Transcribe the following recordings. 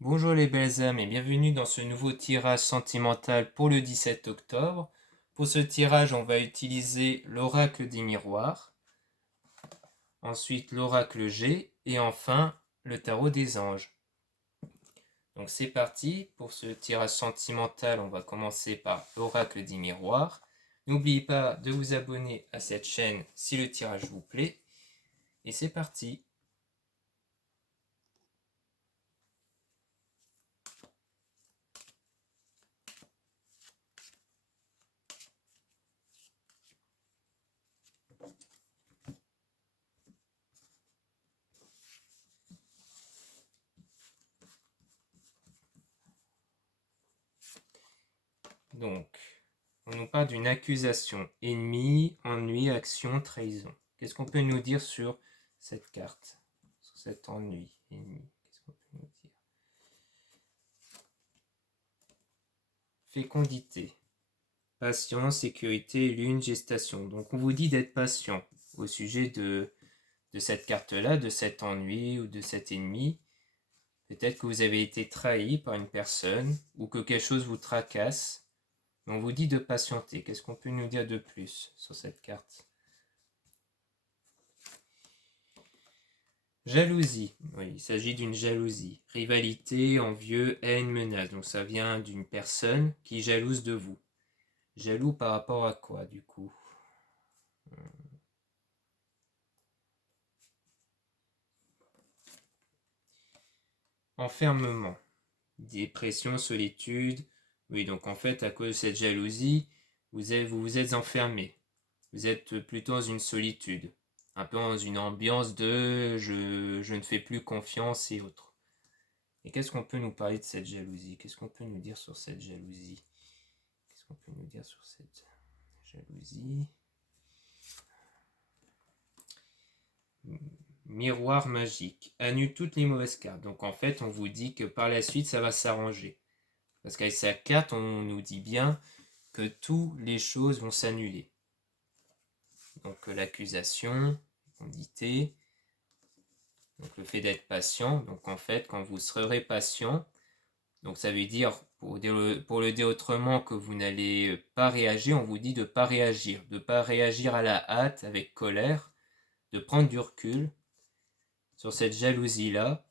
Bonjour les belles âmes et bienvenue dans ce nouveau tirage sentimental pour le 17 octobre. Pour ce tirage, on va utiliser l'oracle des miroirs, ensuite l'oracle G et enfin le tarot des anges. Donc c'est parti, pour ce tirage sentimental, on va commencer par l'oracle des miroirs. N'oubliez pas de vous abonner à cette chaîne si le tirage vous plaît. Et c'est parti. Donc, on nous parle d'une accusation. Ennemi, ennui, action, trahison. Qu'est-ce qu'on peut nous dire sur cette carte? Sur cet ennui, ennemi. Qu'est-ce qu'on peut nous dire? Fécondité. Patience, sécurité, lune, gestation. Donc on vous dit d'être patient au sujet de cette carte-là, de cet ennui ou de cet ennemi. Peut-être que vous avez été trahi par une personne ou que quelque chose vous tracasse. On vous dit de patienter. Qu'est-ce qu'on peut nous dire de plus sur cette carte? Jalousie. Oui, il s'agit d'une jalousie. Rivalité, envieux, haine, menace. Donc ça vient d'une personne qui est jalouse de vous. Jaloux par rapport à quoi, du coup? Enfermement. Dépression, solitude. Oui, donc en fait, à cause de cette jalousie, vous vous êtes enfermé. Vous êtes plutôt dans une solitude. Un peu dans une ambiance de je ne fais plus confiance et autres. Et qu'est-ce qu'on peut nous parler de cette jalousie? Qu'est-ce qu'on peut nous dire sur cette jalousie? Qu'est-ce qu'on peut nous dire sur cette jalousie? Miroir magique. Annule toutes les mauvaises cartes. Donc en fait, on vous dit que par la suite, ça va s'arranger. Parce qu'avec cette carte, on nous dit bien que toutes les choses vont s'annuler. Donc l'accusation, fécondité, donc le fait d'être patient. Donc en fait, quand vous serez patient, donc ça veut dire, pour le dire autrement, que vous n'allez pas réagir, on vous dit de ne pas réagir. De ne pas réagir à la hâte, avec colère, de prendre du recul sur cette jalousie-là,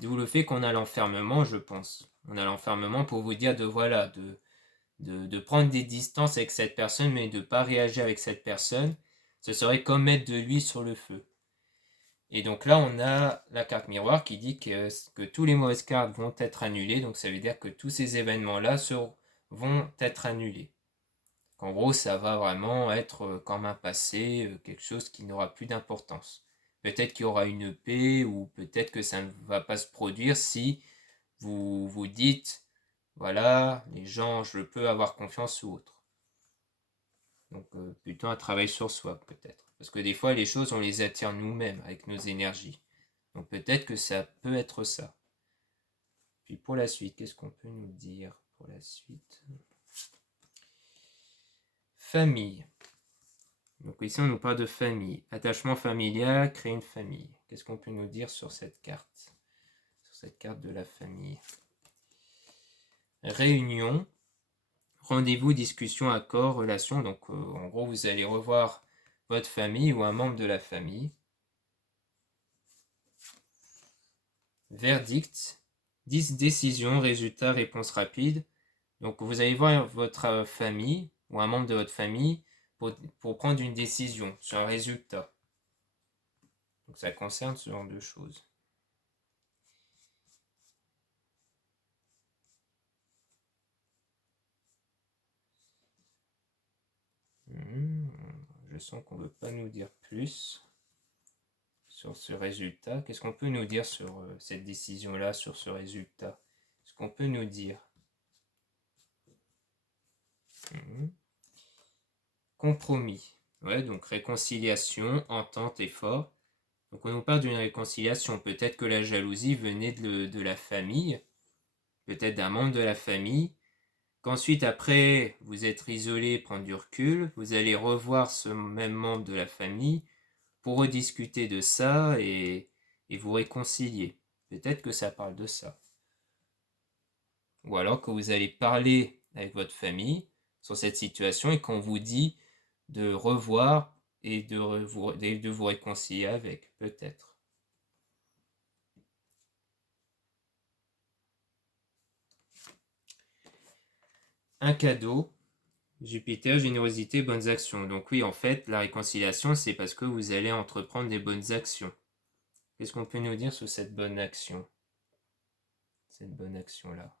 d'où le fait qu'on a l'enfermement, je pense. On a l'enfermement pour vous dire de prendre des distances avec cette personne, mais de ne pas réagir avec cette personne. Ce serait comme mettre de l'huile sur le feu. Et donc là, on a la carte miroir qui dit que tous les mauvaises cartes vont être annulées. Donc ça veut dire que tous ces événements-là vont être annulés. En gros, ça va vraiment être comme un passé, quelque chose qui n'aura plus d'importance. Peut-être qu'il y aura une paix ou peut-être que ça ne va pas se produire si vous vous dites, voilà, les gens, je peux avoir confiance ou autre. Donc plutôt un travail sur soi peut-être. Parce que des fois, les choses, on les attire nous-mêmes avec nos énergies. Donc peut-être que ça peut être ça. Puis pour la suite, qu'est-ce qu'on peut nous dire pour la suite? Famille. Donc ici, on nous parle de famille. Attachement familial, créer une famille. Qu'est-ce qu'on peut nous dire sur cette carte? Sur cette carte de la famille. Réunion. Rendez-vous, discussion, accord, relation. Donc en gros, vous allez revoir votre famille ou un membre de la famille. Verdict. 10 décisions, résultats, réponse rapide. Donc vous allez voir votre famille ou un membre de votre famille pour prendre une décision sur un résultat. Donc ça concerne ce genre de choses. Je sens qu'on ne veut pas nous dire plus sur ce résultat. Qu'est-ce qu'on peut nous dire sur cette décision-là, sur ce résultat? Est-ce qu'on peut nous dire? Compromis. Ouais, donc réconciliation, entente, effort. Donc on nous parle d'une réconciliation. Peut-être que la jalousie venait de la famille, peut-être d'un membre de la famille, qu'ensuite après vous êtes isolé, prendre du recul, vous allez revoir ce même membre de la famille pour rediscuter de ça et vous réconcilier. Peut-être que ça parle de ça. Ou alors que vous allez parler avec votre famille sur cette situation et qu'on vous dit de revoir et de vous réconcilier avec, peut-être. Un cadeau, Jupiter, générosité, bonnes actions. Donc oui, en fait, la réconciliation, c'est parce que vous allez entreprendre des bonnes actions. Qu'est-ce qu'on peut nous dire sur cette bonne action? Cette bonne action-là.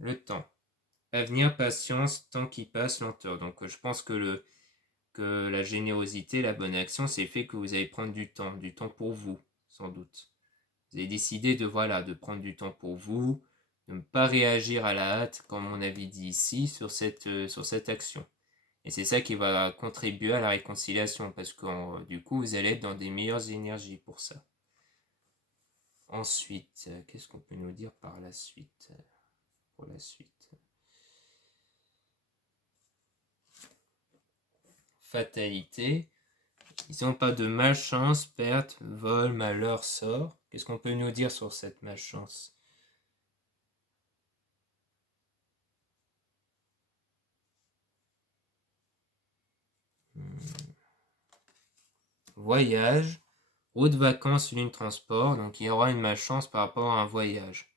Le temps. Avenir, patience, temps qui passe, lenteur. Donc je pense que la générosité, la bonne action, c'est le fait que vous allez prendre du temps pour vous, sans doute. Vous avez décidé de prendre du temps pour vous, de ne pas réagir à la hâte, comme on avait dit ici, sur cette action. Et c'est ça qui va contribuer à la réconciliation, parce que du coup, vous allez être dans des meilleures énergies pour ça. Ensuite, qu'est-ce qu'on peut nous dire par la suite? Pour la suite. Fatalité. Ici, on parle de malchance, perte, vol, malheur, sort. Qu'est-ce qu'on peut nous dire sur cette malchance? Voyage, route, vacances, lune, transport. Donc il y aura une malchance par rapport à un voyage.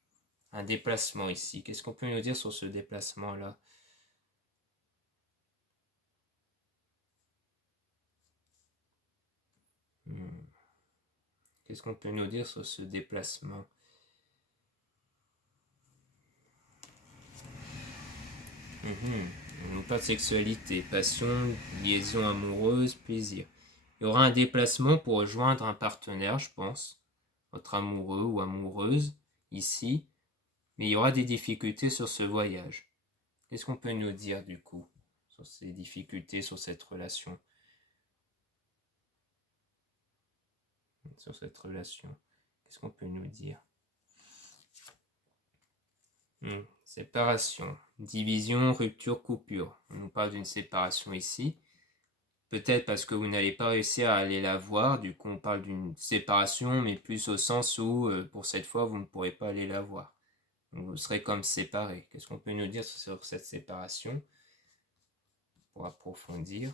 Un déplacement ici. Qu'est-ce qu'on peut nous dire sur ce déplacement-là? Qu'est-ce qu'on peut nous dire sur ce déplacement? On nous parle de sexualité, passion, liaison amoureuse, plaisir. Il y aura un déplacement pour rejoindre un partenaire, je pense, votre amoureux ou amoureuse, ici, mais il y aura des difficultés sur ce voyage. Qu'est-ce qu'on peut nous dire du coup sur ces difficultés, sur cette relation? Qu'est-ce qu'on peut nous dire? Séparation, division, rupture, coupure. On nous parle d'une séparation ici. Peut-être parce que vous n'allez pas réussir à aller la voir. Du coup, on parle d'une séparation, mais plus au sens où, pour cette fois, vous ne pourrez pas aller la voir. Donc, vous serez comme séparés. Qu'est-ce qu'on peut nous dire sur cette séparation pour approfondir?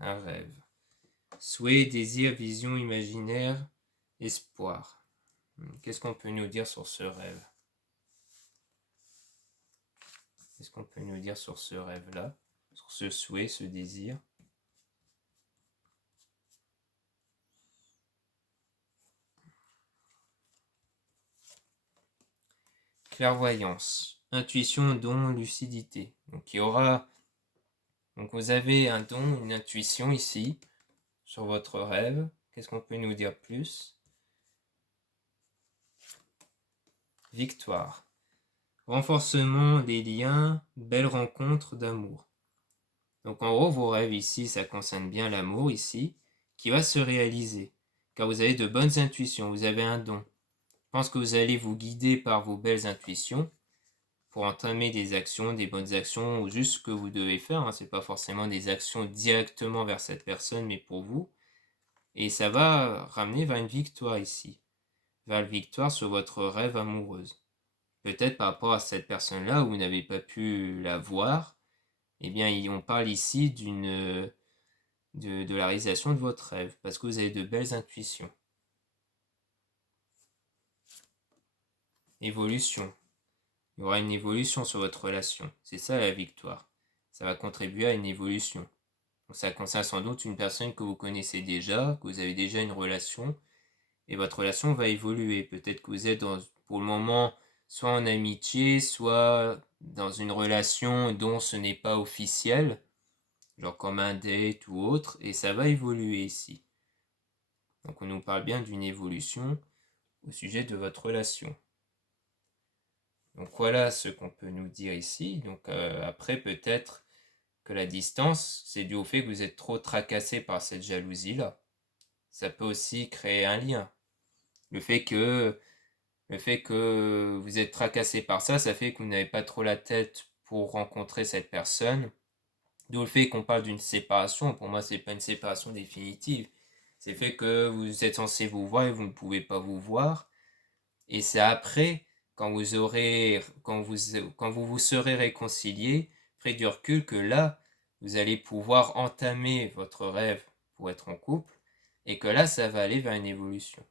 Un rêve. Souhait, désir, vision, imaginaire, espoir. Qu'est-ce qu'on peut nous dire sur ce rêve? Qu'est-ce qu'on peut nous dire sur ce rêve-là? Sur ce souhait, ce désir? Clairvoyance, intuition, don, lucidité. Donc il y aura... Donc vous avez un don, une intuition ici, sur votre rêve. Qu'est-ce qu'on peut nous dire plus? Victoire. Renforcement des liens, belle rencontre d'amour. Donc en gros, vos rêves ici, ça concerne bien l'amour ici, qui va se réaliser. Car vous avez de bonnes intuitions, vous avez un don. Je pense que vous allez vous guider par vos belles intuitions pour entamer des actions, des bonnes actions, ou juste ce que vous devez faire. Ce n'est pas forcément des actions directement vers cette personne, mais pour vous. Et ça va ramener vers une victoire ici. Vers la victoire sur votre rêve amoureuse. Peut-être par rapport à cette personne-là où vous n'avez pas pu la voir, eh bien on parle ici de la réalisation de votre rêve, parce que vous avez de belles intuitions. Évolution. Il y aura une évolution sur votre relation. C'est ça la victoire. Ça va contribuer à une évolution. Donc ça concerne sans doute une personne que vous connaissez déjà, que vous avez déjà une relation, et votre relation va évoluer. Peut-être que vous êtes pour le moment soit en amitié, soit dans une relation dont ce n'est pas officiel, genre comme un date ou autre, et ça va évoluer ici. Donc on nous parle bien d'une évolution au sujet de votre relation. Donc voilà ce qu'on peut nous dire ici. Donc après peut-être que la distance, c'est dû au fait que vous êtes trop tracassé par cette jalousie-là. Ça peut aussi créer un lien. Le fait que vous êtes tracassé par ça, ça fait que vous n'avez pas trop la tête pour rencontrer cette personne. D'où le fait qu'on parle d'une séparation. Pour moi, c'est pas une séparation définitive. C'est le fait que vous êtes censé vous voir et vous ne pouvez pas vous voir. Et c'est après, quand vous vous serez réconciliés, près du recul, que là, vous allez pouvoir entamer votre rêve pour être en couple. Et que là, ça va aller vers une évolution,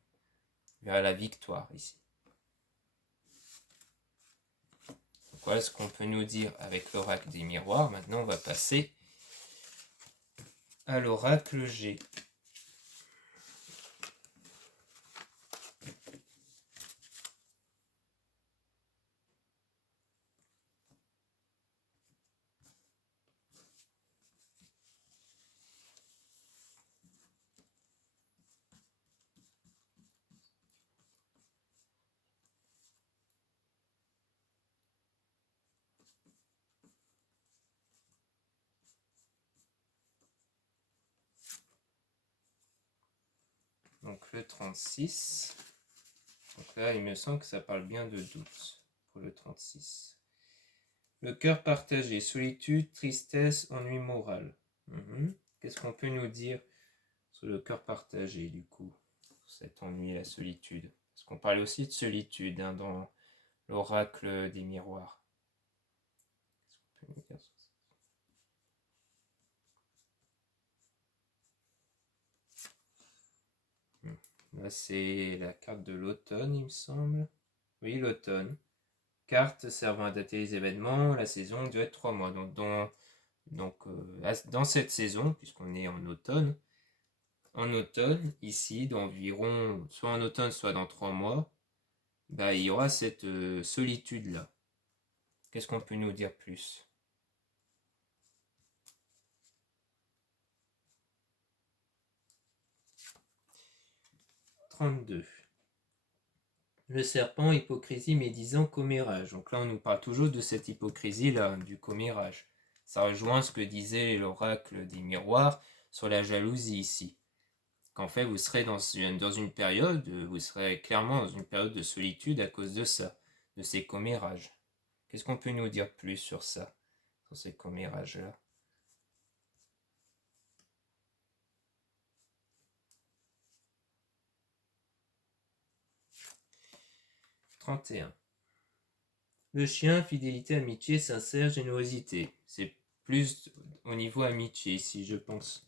vers la victoire ici. Donc voilà ce qu'on peut nous dire avec l'oracle des miroirs. Maintenant, on va passer à l'oracle G. Donc le 36. Donc là, il me semble que ça parle bien de doute pour le 36. Le cœur partagé, solitude, tristesse, ennui moral. Qu'est-ce qu'on peut nous dire sur le cœur partagé, du coup, cet ennui et la solitude? Parce qu'on parle aussi de solitude dans l'oracle des miroirs. Qu'est-ce qu'on peut nous dire sur ça? Là, c'est la carte de l'automne, il me semble. Oui, l'automne. Carte servant à dater les événements, la saison doit être 3 mois. Donc, dans cette saison, puisqu'on est en automne, ici, d'environ, soit en automne, soit dans 3 mois, il y aura cette solitude-là. Qu'est-ce qu'on peut nous dire plus? 32. Le serpent, hypocrisie, médisant, commérage. Donc là, on nous parle toujours de cette hypocrisie-là, du commérage. Ça rejoint ce que disait l'oracle des miroirs sur la jalousie ici. Qu'en fait, vous serez dans une période, vous serez clairement dans une période de solitude à cause de ça, de ces commérages. Qu'est-ce qu'on peut nous dire plus sur ça, sur ces commérages-là? 31. Le chien, fidélité, amitié, sincère, générosité. C'est plus au niveau amitié ici, je pense.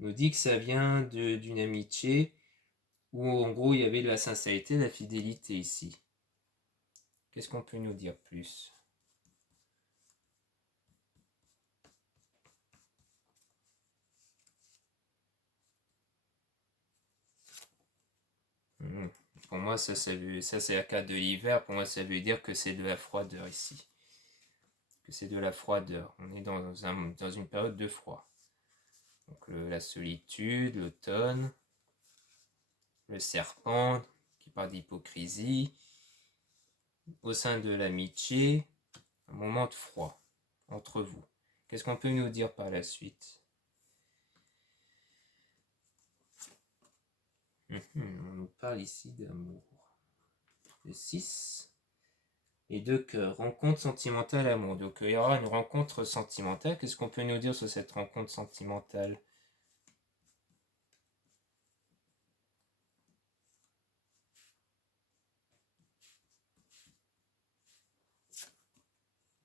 On nous dit que ça vient d'une amitié où en gros il y avait de la sincérité, de la fidélité ici. Qu'est-ce qu'on peut nous dire plus? Pour moi, ça c'est la carte de l'hiver. Pour moi, ça veut dire que c'est de la froideur ici. Que c'est de la froideur. On est dans une période de froid. Donc la solitude, l'automne, le serpent qui parle d'hypocrisie, au sein de l'amitié, un moment de froid entre vous. Qu'est-ce qu'on peut nous dire par la suite? On nous parle ici d'amour. Le 6 et de cœur. Rencontre sentimentale, amour. Donc il y aura une rencontre sentimentale. Qu'est-ce qu'on peut nous dire sur cette rencontre sentimentale?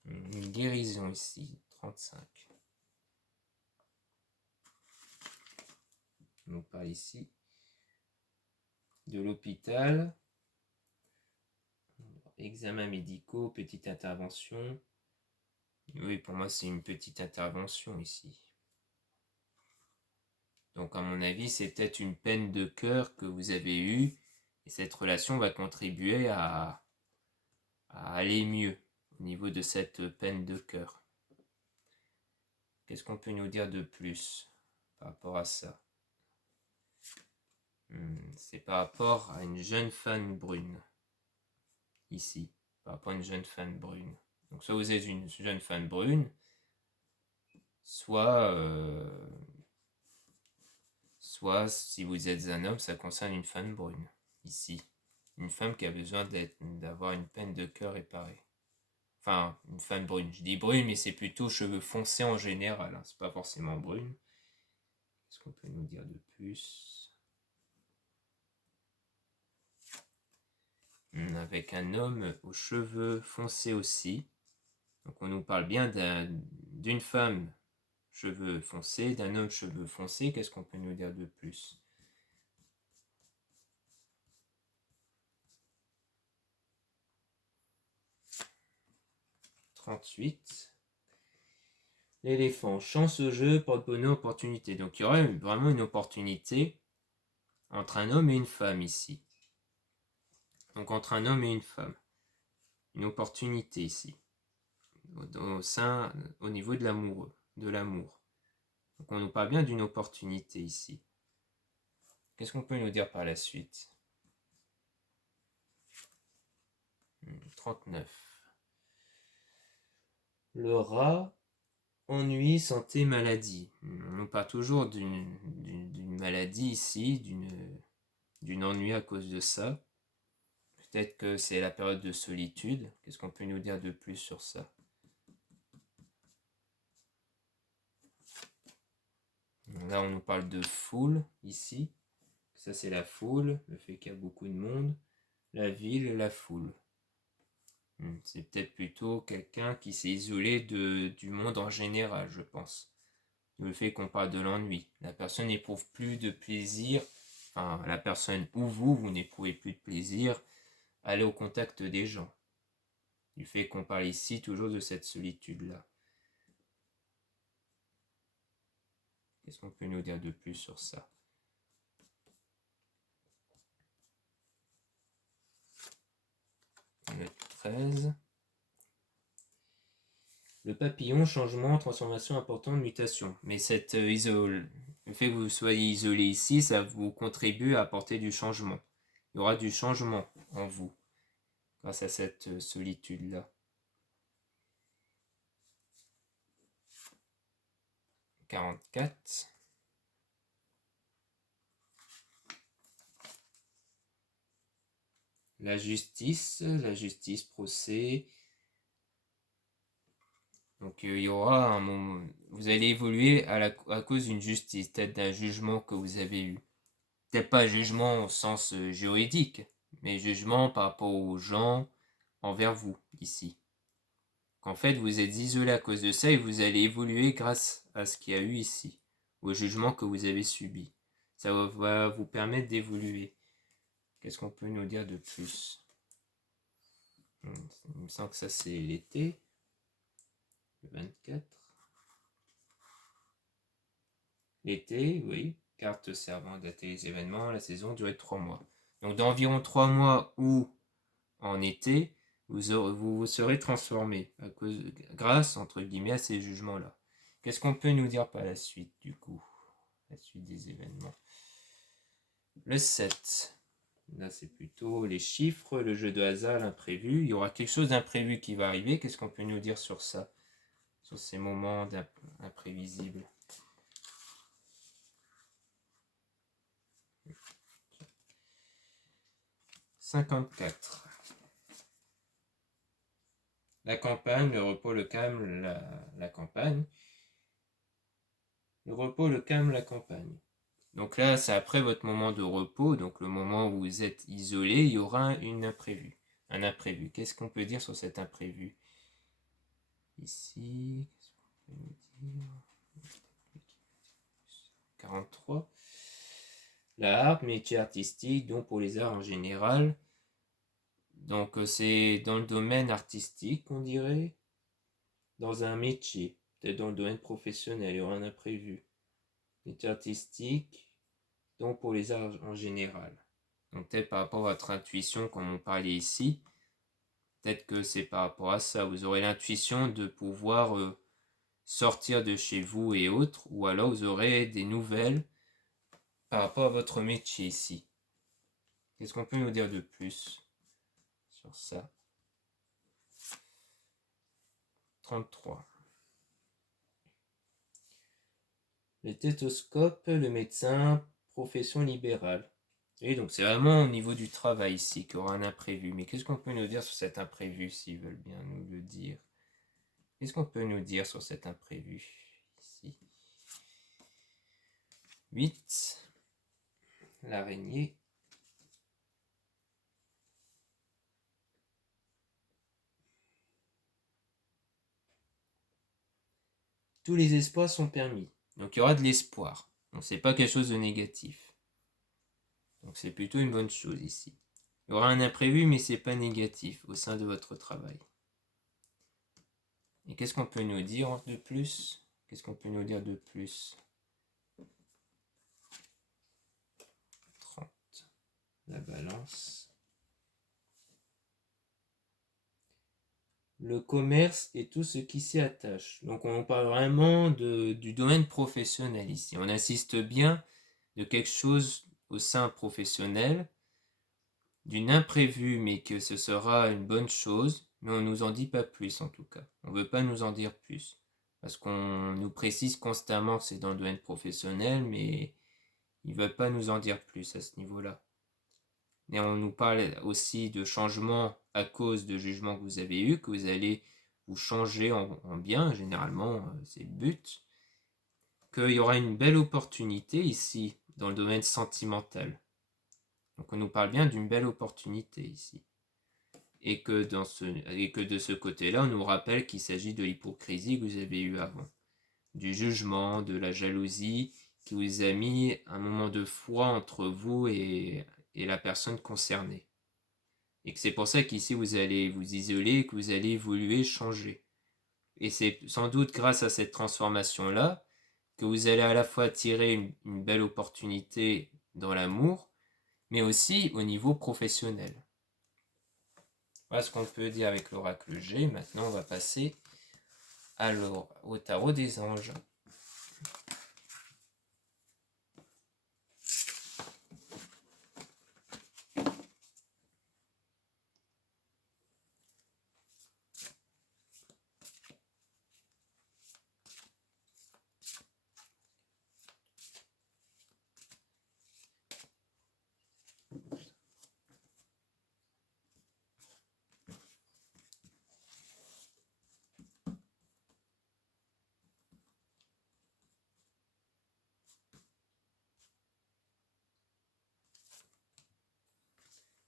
Une guérison ici, 35. On nous parle ici de l'hôpital, examens médicaux, petite intervention. Oui, pour moi, c'est une petite intervention ici. Donc, à mon avis, c'est peut-être une peine de cœur que vous avez eue, et cette relation va contribuer à aller mieux au niveau de cette peine de cœur. Qu'est-ce qu'on peut nous dire de plus par rapport à ça? C'est par rapport à une jeune femme brune. Ici, par rapport à une jeune femme brune. Donc soit vous êtes une jeune femme brune, soit si vous êtes un homme, ça concerne une femme brune. Ici, une femme qui a besoin d'avoir une peine de cœur réparée. Enfin, une femme brune. Je dis brune, mais c'est plutôt cheveux foncés en général. Hein. C'est pas forcément brune. Qu'est-ce qu'on peut nous dire de plus? Avec un homme aux cheveux foncés aussi. Donc on nous parle bien d'une femme cheveux foncés, d'un homme cheveux foncés. Qu'est-ce qu'on peut nous dire de plus? « 38. L'éléphant. Chance au jeu, porte-bonheur, opportunité. » Donc il y aurait vraiment une opportunité entre un homme et une femme ici. Donc entre un homme et une femme. Une opportunité ici. Au niveau de l'amour. Donc on nous parle bien d'une opportunité ici. Qu'est-ce qu'on peut nous dire par la suite? 39. Le rat, ennui, santé, maladie. On nous parle toujours d'une maladie ici, d'une ennui à cause de ça. Peut-être que c'est la période de solitude. Qu'est-ce qu'on peut nous dire de plus sur ça? Là, on nous parle de foule ici. Ça, c'est la foule, le fait qu'il y a beaucoup de monde. La ville, la foule. C'est peut-être plutôt quelqu'un qui s'est isolé du monde en général, je pense. Le fait qu'on parle de l'ennui. La personne n'éprouve plus de plaisir. Enfin, la personne ou vous n'éprouvez plus de plaisir à aller au contact des gens. Du fait qu'on parle ici toujours de cette solitude-là. Qu'est-ce qu'on peut nous dire de plus sur ça? Le 13. Le papillon, changement, transformation importante, mutation. Mais le fait que vous soyez isolé ici, ça vous contribue à apporter du changement. Il y aura du changement en vous grâce à cette solitude-là. 44. La justice, procès. Donc il y aura un moment, vous allez évoluer à cause d'une justice, peut-être d'un jugement que vous avez eu. Peut-être pas jugement au sens juridique, mais jugement par rapport aux gens envers vous, ici. Qu'en fait, vous êtes isolé à cause de ça et vous allez évoluer grâce à ce qu'il y a eu ici, au jugement que vous avez subi. Ça va vous permettre d'évoluer. Qu'est-ce qu'on peut nous dire de plus? Il me semble que ça, c'est l'été. Le 24. L'été, oui. Carte servant à dater les événements. La saison durait 3 mois. Donc d'environ 3 mois ou en été, vous serez transformé grâce, entre guillemets, à ces jugements-là. Qu'est-ce qu'on peut nous dire par la suite, du coup? La suite des événements. Le 7. Là, c'est plutôt les chiffres, le jeu de hasard, l'imprévu. Il y aura quelque chose d'imprévu qui va arriver. Qu'est-ce qu'on peut nous dire sur ça? Sur ces moments imprévisibles. 54. La campagne, le repos, le calme, la campagne. Le repos, le calme, la campagne. Donc là, c'est après votre moment de repos, donc le moment où vous êtes isolé, il y aura un imprévu. Qu'est-ce qu'on peut dire sur cet imprévu? Ici, qu'est-ce qu'on peut nous dire? 43. La harpe, métier artistique, donc pour les arts en général. Donc c'est dans le domaine artistique, on dirait. Dans un métier, peut-être dans le domaine professionnel, il y aura un imprévu. Métier artistique, donc pour les arts en général. Donc peut-être par rapport à votre intuition, comme on parlait ici, peut-être que c'est par rapport à ça. Vous aurez l'intuition de pouvoir sortir de chez vous et autres, ou alors vous aurez des nouvelles par rapport à votre métier ici. Qu'est-ce qu'on peut nous dire de plus sur ça? 33. Le stéthoscope, le médecin, profession libérale. Et donc c'est vraiment au niveau du travail ici qu'il y aura un imprévu. Mais qu'est-ce qu'on peut nous dire sur cet imprévu, s'ils veulent bien nous le dire? Qu'est-ce qu'on peut nous dire sur cet imprévu ici? 8. L'araignée. Tous les espoirs sont permis. Donc il y aura de l'espoir. Donc c'est pas quelque chose de négatif. Donc c'est plutôt une bonne chose ici. Il y aura un imprévu, mais c'est pas négatif au sein de votre travail. Et qu'est-ce qu'on peut nous dire de plus? Qu'est-ce qu'on peut nous dire de plus? 30. La balance. Le commerce et tout ce qui s'y attache. Donc on parle vraiment du domaine professionnel ici. On insiste bien de quelque chose au sein professionnel, d'une imprévue, mais que ce sera une bonne chose, mais on ne nous en dit pas plus en tout cas. On ne veut pas nous en dire plus. Parce qu'on nous précise constamment que c'est dans le domaine professionnel, mais ils ne veulent pas nous en dire plus à ce niveau-là. Et on nous parle aussi de changements à cause de jugements que vous avez eus, que vous allez vous changer en bien, généralement, c'est le but. Qu'il y aura une belle opportunité ici, dans le domaine sentimental. Donc on nous parle bien d'une belle opportunité ici. Et que de ce côté-là, on nous rappelle qu'il s'agit de l'hypocrisie que vous avez eue avant. Du jugement, de la jalousie, qui vous a mis un moment de foi entre vous et la personne concernée. Et que c'est pour ça qu'ici vous allez vous isoler, que vous allez évoluer, changer. Et c'est sans doute grâce à cette transformation-là que vous allez à la fois tirer une belle opportunité dans l'amour, mais aussi au niveau professionnel. Voilà ce qu'on peut dire avec l'oracle G. Maintenant, on va passer au tarot des anges.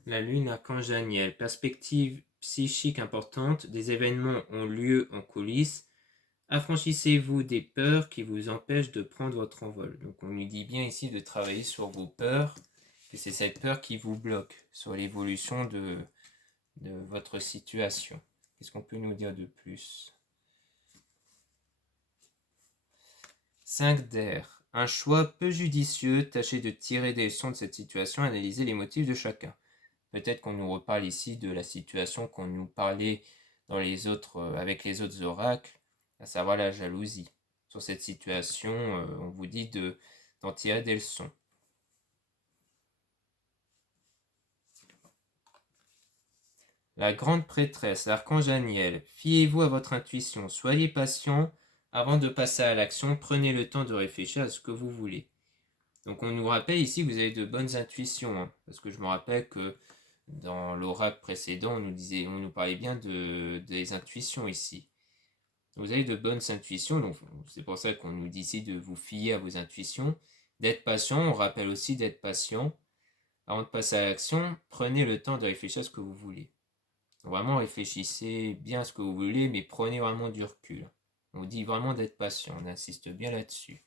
La lune, archange Daniel. Perspective psychique importante. Des événements ont lieu en coulisses. Affranchissez-vous des peurs qui vous empêchent de prendre votre envol. Donc on nous dit bien ici de travailler sur vos peurs, que c'est cette peur qui vous bloque sur l'évolution de votre situation. Qu'est-ce qu'on peut nous dire de plus? 5 d'air. Un choix peu judicieux. Tâchez de tirer des leçons de cette situation, analyser les motifs de chacun. Peut-être qu'on nous reparle ici de la situation qu'on nous parlait avec les autres oracles, à savoir la jalousie. Sur cette situation, on vous dit d'en tirer des leçons. La grande prêtresse, l'archange Daniel, fiez-vous à votre intuition, soyez patient avant de passer à l'action, prenez le temps de réfléchir à ce que vous voulez. Donc on nous rappelle ici que vous avez de bonnes intuitions, hein, parce que je me rappelle que dans l'oracle précédent, on nous parlait bien des intuitions ici. Vous avez de bonnes intuitions, donc c'est pour ça qu'on nous dit ici de vous fier à vos intuitions, d'être patient. On rappelle aussi d'être patient. Avant de passer à l'action, prenez le temps de réfléchir à ce que vous voulez. Donc vraiment réfléchissez bien à ce que vous voulez, mais prenez vraiment du recul. On vous dit vraiment d'être patient, on insiste bien là-dessus.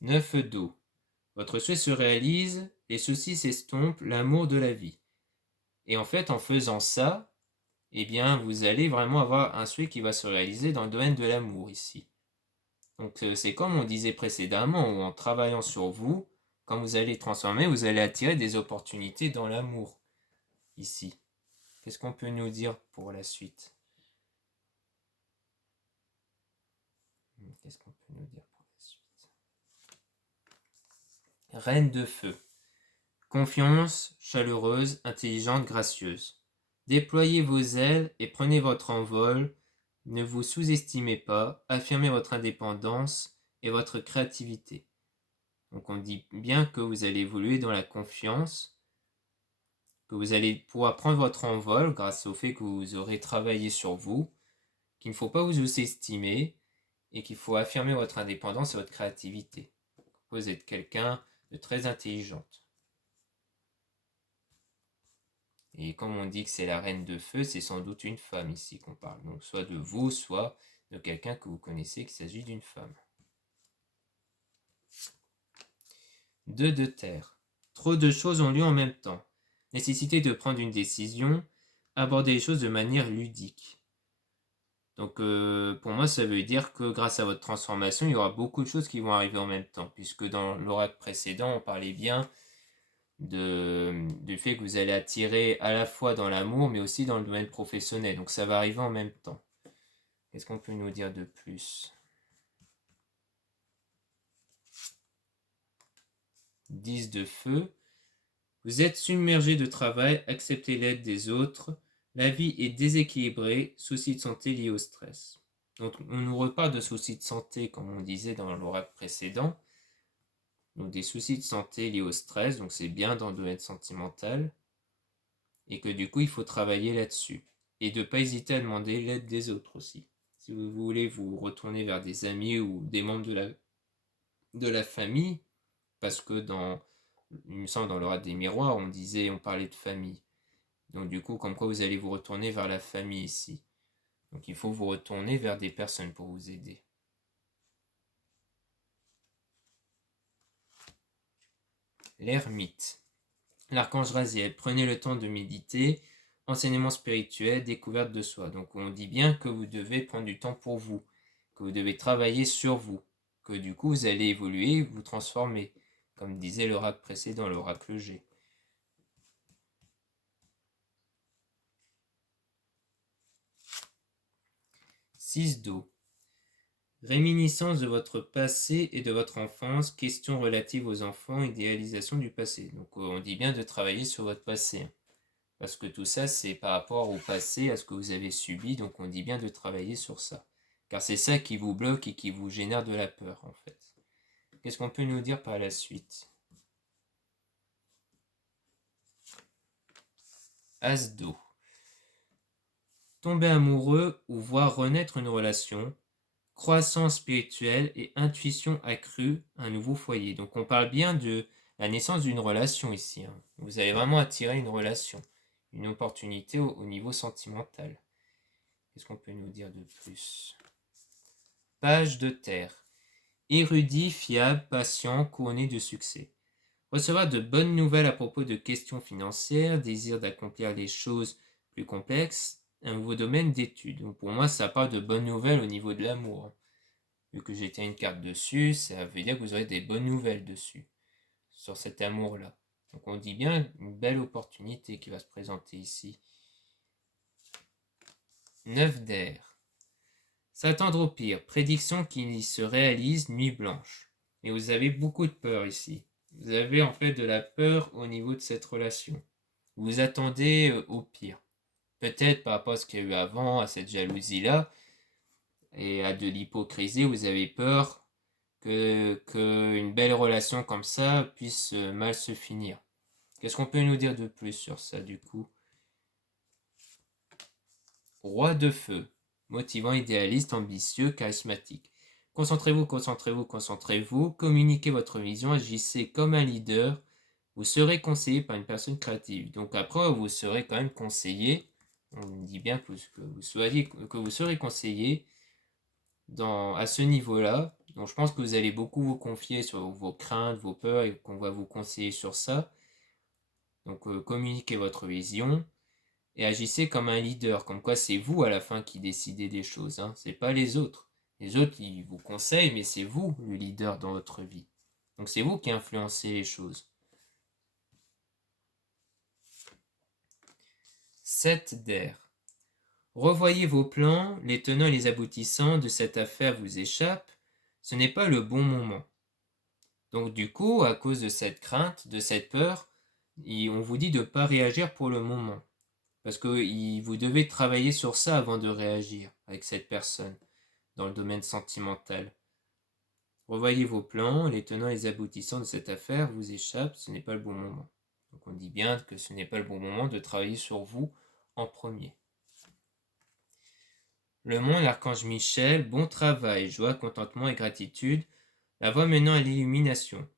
9 d'eau. Votre souhait se réalise, les soucis s'estompent, l'amour de la vie. Et en fait, en faisant ça, eh bien, vous allez vraiment avoir un souhait qui va se réaliser dans le domaine de l'amour ici. Donc, c'est comme on disait précédemment, où en travaillant sur vous, quand vous allez transformer, vous allez attirer des opportunités dans l'amour ici. Qu'est-ce qu'on peut nous dire pour la suite? Qu'est-ce qu'on peut nous dire pour la suite? Reine de feu. Confiance, chaleureuse, intelligente, gracieuse. Déployez vos ailes et prenez votre envol. Ne vous sous-estimez pas, affirmez votre indépendance et votre créativité. Donc on dit bien que vous allez évoluer dans la confiance, que vous allez pouvoir prendre votre envol grâce au fait que vous aurez travaillé sur vous, qu'il ne faut pas vous sous-estimer et qu'il faut affirmer votre indépendance et votre créativité. Vous êtes quelqu'un de très intelligente. Et comme on dit que c'est la reine de feu, c'est sans doute une femme ici qu'on parle. Donc soit de vous, soit de quelqu'un que vous connaissez, qu'il s'agit d'une femme. 2 de terre. Trop de choses ont lieu en même temps. Nécessité de prendre une décision, aborder les choses de manière ludique. Donc pour moi, ça veut dire que grâce à votre transformation, il y aura beaucoup de choses qui vont arriver en même temps. Puisque dans l'oracle précédent, on parlait bien du fait que vous allez attirer à la fois dans l'amour, mais aussi dans le domaine professionnel. Donc ça va arriver en même temps. Qu'est-ce qu'on peut nous dire de plus? 10 de feu. Vous êtes submergé de travail, acceptez l'aide des autres. La vie est déséquilibrée, soucis de santé liés au stress. Donc on nous reparle de soucis de santé, comme on disait dans l'oracle précédent. Donc des soucis de santé liés au stress, donc c'est bien dans le domaine sentimental. Et que du coup, il faut travailler là-dessus. Et de ne pas hésiter à demander l'aide des autres aussi. Si vous voulez vous retourner vers des amis ou des membres de la famille, parce que il me semble dans l'oracle des miroirs, on parlait de famille. Donc du coup, comme quoi vous allez vous retourner vers la famille ici. Donc il faut vous retourner vers des personnes pour vous aider. L'ermite. L'archange Raziel, prenez le temps de méditer, enseignement spirituel, découverte de soi. Donc on dit bien que vous devez prendre du temps pour vous, que vous devez travailler sur vous, que du coup vous allez évoluer, vous transformer, comme disait l'oracle précédent, l'oracle G. Six d'eau. Réminiscence de votre passé et de votre enfance, questions relatives aux enfants, idéalisation du passé. Donc on dit bien de travailler sur votre passé. Parce que tout ça, c'est par rapport au passé, à ce que vous avez subi, donc on dit bien de travailler sur ça. Car c'est ça qui vous bloque et qui vous génère de la peur, en fait. Qu'est-ce qu'on peut nous dire par la suite? As d'eau. Tomber amoureux ou voir renaître une relation, croissance spirituelle et intuition accrue, un nouveau foyer. Donc on parle bien de la naissance d'une relation ici. Vous allez vraiment attirer une relation, une opportunité au niveau sentimental. Qu'est-ce qu'on peut nous dire de plus? Page de terre. Érudit, fiable, patient, couronné de succès. Recevoir de bonnes nouvelles à propos de questions financières, désir d'accomplir des choses plus complexes, un nouveau domaine d'études. Donc pour moi, ça parle de bonnes nouvelles au niveau de l'amour. Vu que j'ai une carte dessus, ça veut dire que vous aurez des bonnes nouvelles dessus, sur cet amour-là. Donc on dit bien une belle opportunité qui va se présenter ici. 9 d'air. S'attendre au pire, prédiction qui se réalise, nuit blanche. Et vous avez beaucoup de peur ici. Vous avez en fait de la peur au niveau de cette relation. Vous vous attendez au pire. Peut-être par rapport à ce qu'il y a eu avant, à cette jalousie-là, et à de l'hypocrisie, vous avez peur que une belle relation comme ça puisse mal se finir. Qu'est-ce qu'on peut nous dire de plus sur ça du coup? Roi de feu. Motivant, idéaliste, ambitieux, charismatique. Concentrez-vous, concentrez-vous, concentrez-vous, communiquez votre vision, agissez comme un leader, vous serez conseillé par une personne créative. Donc après, vous serez quand même conseillé, on dit bien que vous serez conseillé à ce niveau-là. Donc je pense que vous allez beaucoup vous confier sur vos craintes, vos peurs, et qu'on va vous conseiller sur ça. Donc communiquez votre vision. Et agissez comme un leader, comme quoi c'est vous à la fin qui décidez des choses, c'est pas les autres. Les autres, ils vous conseillent, mais c'est vous le leader dans votre vie. Donc c'est vous qui influencez les choses. 7 d'air. Revoyez vos plans, les tenants et les aboutissants de cette affaire vous échappent, ce n'est pas le bon moment. Donc du coup, à cause de cette crainte, de cette peur, on vous dit de ne pas réagir pour le moment. Parce que vous devez travailler sur ça avant de réagir avec cette personne dans le domaine sentimental. Revoyez vos plans, les tenants et les aboutissants de cette affaire vous échappent, ce n'est pas le bon moment. Donc on dit bien que ce n'est pas le bon moment de travailler sur vous en premier. Le monde, l'archange Michel, bon travail, joie, contentement et gratitude, la voie menant à l'illumination.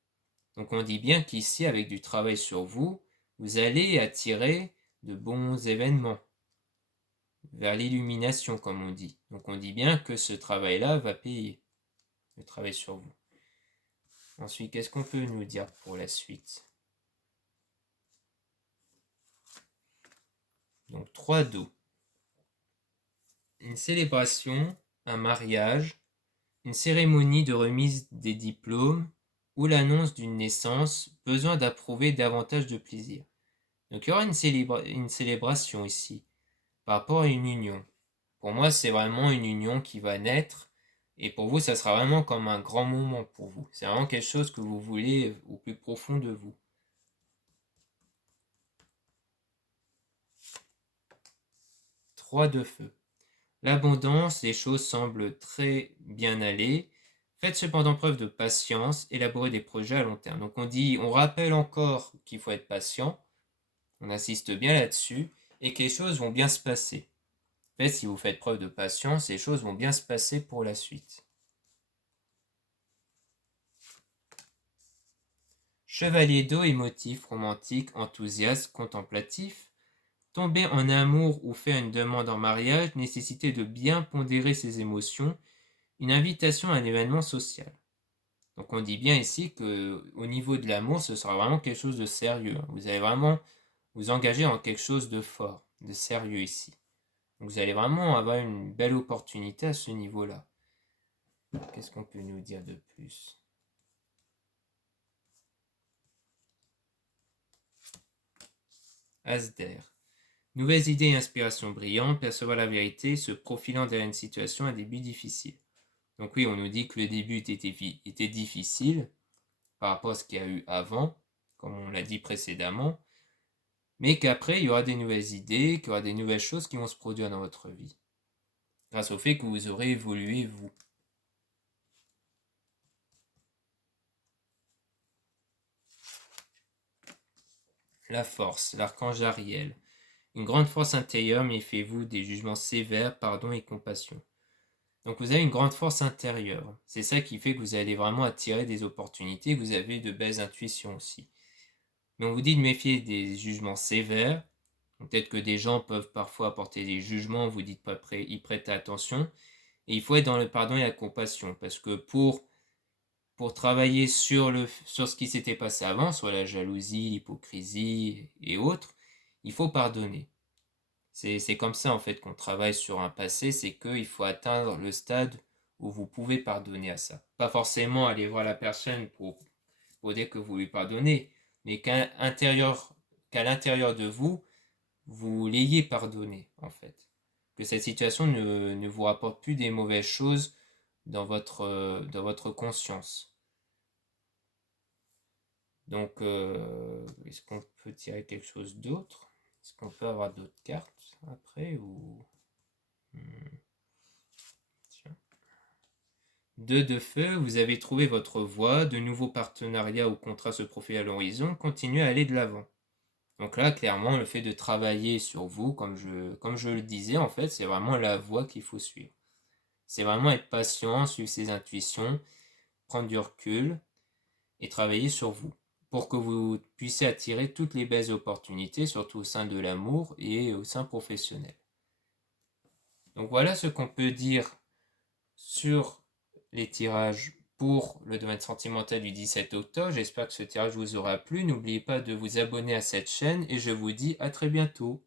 Donc on dit bien qu'ici, avec du travail sur vous, vous allez attirer de bons événements vers l'illumination, comme on dit. Donc on dit bien que ce travail-là va payer, le travail sur vous. Ensuite, qu'est-ce qu'on peut nous dire pour la suite? Donc 3 dos. Une célébration, un mariage, une cérémonie de remise des diplômes ou l'annonce d'une naissance, besoin d'approuver davantage de plaisir. Donc il y aura une célébration ici, par rapport à une union. Pour moi, c'est vraiment une union qui va naître, et pour vous, ça sera vraiment comme un grand moment pour vous. C'est vraiment quelque chose que vous voulez au plus profond de vous. 3 de feu. L'abondance, les choses semblent très bien aller. Faites cependant preuve de patience, élaborez des projets à long terme. Donc on rappelle encore qu'il faut être patient, on insiste bien là-dessus, et que les choses vont bien se passer. En fait, si vous faites preuve de patience, les choses vont bien se passer pour la suite. Chevalier d'eau, émotif, romantique, enthousiaste, contemplatif. Tomber en amour ou faire une demande en mariage, nécessité de bien pondérer ses émotions, une invitation à un événement social. Donc on dit bien ici que au niveau de l'amour, ce sera vraiment quelque chose de sérieux. Vous allez vraiment vous engager en quelque chose de fort, de sérieux ici. Donc vous allez vraiment avoir une belle opportunité à ce niveau-là. Qu'est-ce qu'on peut nous dire de plus? As d'air. Nouvelles idées et inspirations brillantes, percevoir la vérité, se profilant derrière une situation à début difficile. Donc oui, on nous dit que le début était difficile par rapport à ce qu'il y a eu avant, comme on l'a dit précédemment, mais qu'après, il y aura des nouvelles idées, qu'il y aura des nouvelles choses qui vont se produire dans votre vie, grâce au fait que vous aurez évolué, vous. La force, l'archange Ariel. Une grande force intérieure, méfiez-vous des jugements sévères, pardon et compassion. Donc vous avez une grande force intérieure. C'est ça qui fait que vous allez vraiment attirer des opportunités, vous avez de belles intuitions aussi. Mais on vous dit de méfier des jugements sévères. Peut-être que des gens peuvent parfois apporter des jugements, vous dites pas y prêter attention. Et il faut être dans le pardon et la compassion, parce que pour travailler sur ce qui s'était passé avant, soit la jalousie, l'hypocrisie et autres, il faut pardonner. C'est comme ça en fait qu'on travaille sur un passé, c'est qu'il faut atteindre le stade où vous pouvez pardonner à ça. Pas forcément aller voir la personne pour dire que vous lui pardonnez, mais qu'à l'intérieur de vous, vous l'ayez pardonné en fait. Que cette situation ne vous rapporte plus des mauvaises choses dans votre conscience. Donc, est-ce qu'on peut tirer quelque chose d'autre? Est-ce qu'on peut avoir d'autres cartes après ou... Tiens. 2 de feu, vous avez trouvé votre voie, de nouveaux partenariats ou contrats se profilent à l'horizon, continuez à aller de l'avant. Donc là, clairement, le fait de travailler sur vous, comme je le disais, en fait, c'est vraiment la voie qu'il faut suivre. C'est vraiment être patient, suivre ses intuitions, prendre du recul et travailler sur vous pour que vous puissiez attirer toutes les belles opportunités, surtout au sein de l'amour et au sein professionnel. Donc voilà ce qu'on peut dire sur les tirages pour le domaine sentimental du 17 octobre. J'espère que ce tirage vous aura plu. N'oubliez pas de vous abonner à cette chaîne et je vous dis à très bientôt.